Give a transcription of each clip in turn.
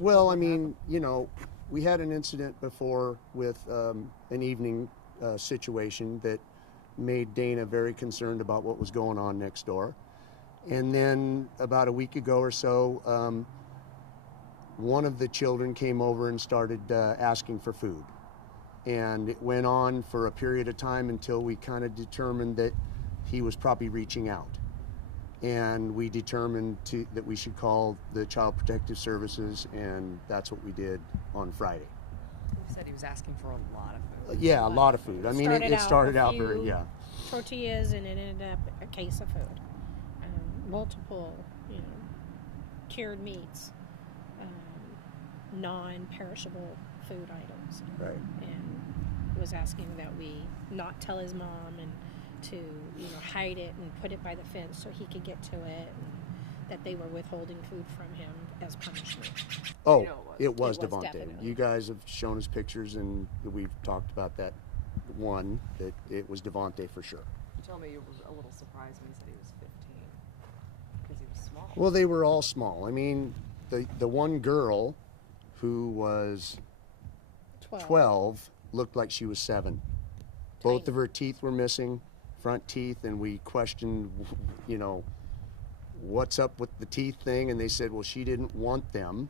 Well, I mean, you know, we had an incident before with an evening situation that made Dana very concerned about what was going on next door. And then about a week ago or so, one of the children came over and started asking for food. And it went on for a period of time until we kind of determined that he was probably reaching out. And we determined that we should call the Child Protective Services, and that's what we did on Friday. You said he was asking for a lot of food. Yeah, a lot of food. I mean, it started out very, yeah. Tortillas, and it ended up a case of food. Multiple, cured meats, non-perishable food items. Right. And was asking that we not tell his mom and to, hide it and put it by the fence so he could get to it, and that they were withholding food from him as punishment. Oh, it was Devontae. Definitely. You guys have shown us pictures, and we've talked about that one, that it was Devontae for sure. You told me you were a little surprised when he said he was 15, because he was small. Well, they were all small. I mean, the one girl who was 12 looked like she was 7. Both of her teeth were missing, front teeth, and we questioned, what's up with the teeth thing, and they said, well, she didn't want them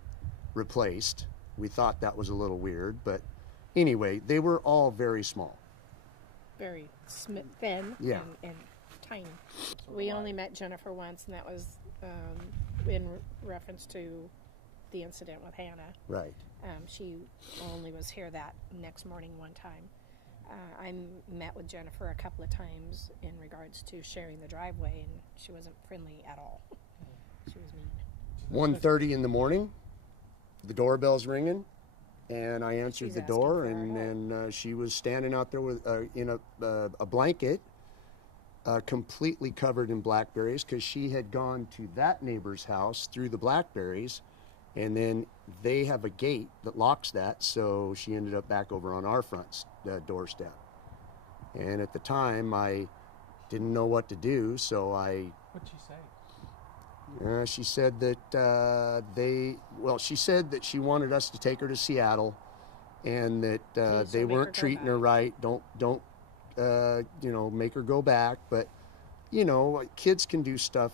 replaced. We thought that was a little weird, but anyway, they were all very small. Very thin, yeah. and tiny. We only met Jennifer once, and that was in reference to the incident with Hannah. Right. She only was here that next morning one time. I met with Jennifer a couple of times in regards to sharing the driveway, and she wasn't friendly at all. She was mean. 1:30 in the morning, the doorbell's ringing, and I answered the door, and she was standing out there with in a blanket, completely covered in blackberries, because she had gone to that neighbor's house through the blackberries, and then they have a gate that locks that, so she ended up back over on our front doorstep. And at the time, I didn't know what to do, so What'd she say? she said that she said that she wanted us to take her to Seattle, and that they weren't treating her right. Don't make her go back. But kids can do stuff.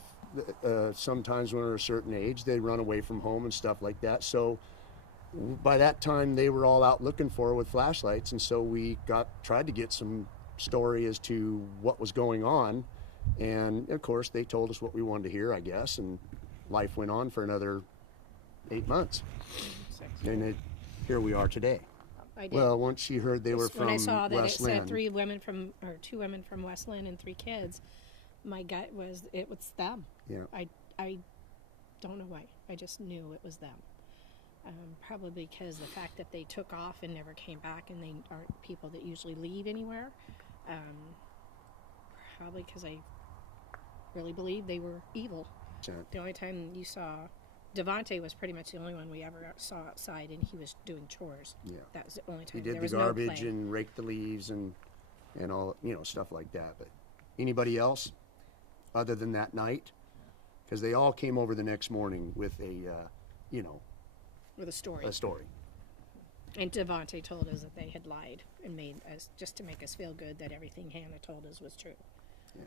Sometimes when they're a certain age, they run away from home and stuff like that. So by that time, they were all out looking for her with flashlights, and so we tried to get some story as to what was going on. And of course, they told us what we wanted to hear, I guess, and life went on for another 8 months. And here we are today. I did. Well, once she heard they were from Westland. When I saw that it said 2 women from Westland and 3 kids, my gut was it was them. Yeah. I don't know why. I just knew it was them. Probably because the fact that they took off and never came back, and they aren't people that usually leave anywhere. Probably because I really believe they were evil. Sure. The only time you saw Devontae was pretty much the only one we ever saw outside, and he was doing chores. Yeah, that was the only time. He did the garbage and raked the leaves and all stuff like that. But anybody else, other than that night, because they all came over the next morning with with a story. A story. And Devontae told us that they had lied and made us just to make us feel good that everything Hannah told us was true. Yeah.